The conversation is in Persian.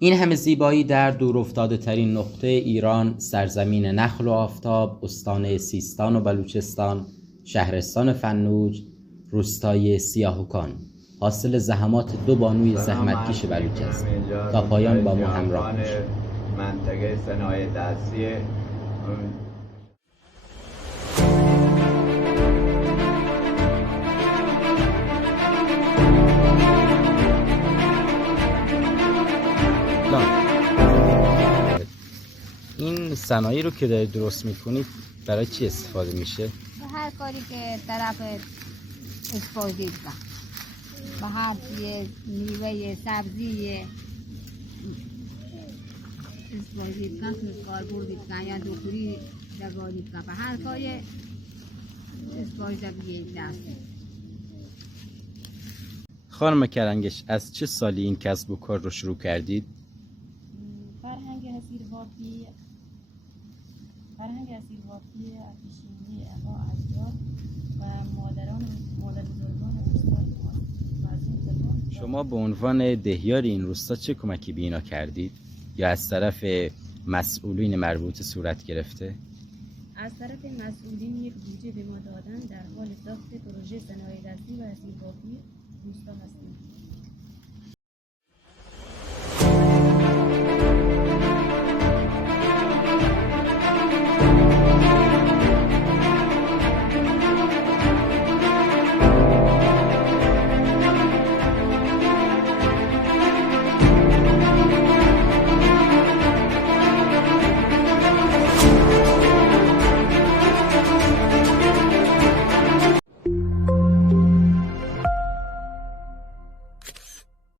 این همه زیبایی در دورافتاده ترین نقطه ایران، سرزمین نخل و آفتاب، استان سیستان و بلوچستان، شهرستان فنوج، روستای سیاهوکان، حاصل زحمات دو بانوی زحمتکش بلوچ است. تا پایان با ما همراه باشید. منطقه صنایع دستی این صنایع رو که دارید درست میکنید برای چی استفاده میشه؟ هر کاری که طرف استفاده کن، به هر چیز میوه سبزی استفاده کن که کار بردی کن یا دکتری دگاری کن، به هر کاری استفاده بیه دست. خانم کرنگش، از چه سالی این کسب و کار رو شروع کردید؟ فرهنگ اسیرواتی پیشینی ابا اجداد و مادر بزرگان روستای ماست. شما به عنوان دهیار این روستا چه کمکی به اینا کردید؟ یا از طرف مسئولین مربوطه صورت گرفته؟ از طرف مسئولین یک بودجه به ما دادن در حال ساخت پروژه صنایع دستی و اسیرواتی روستا هستیم.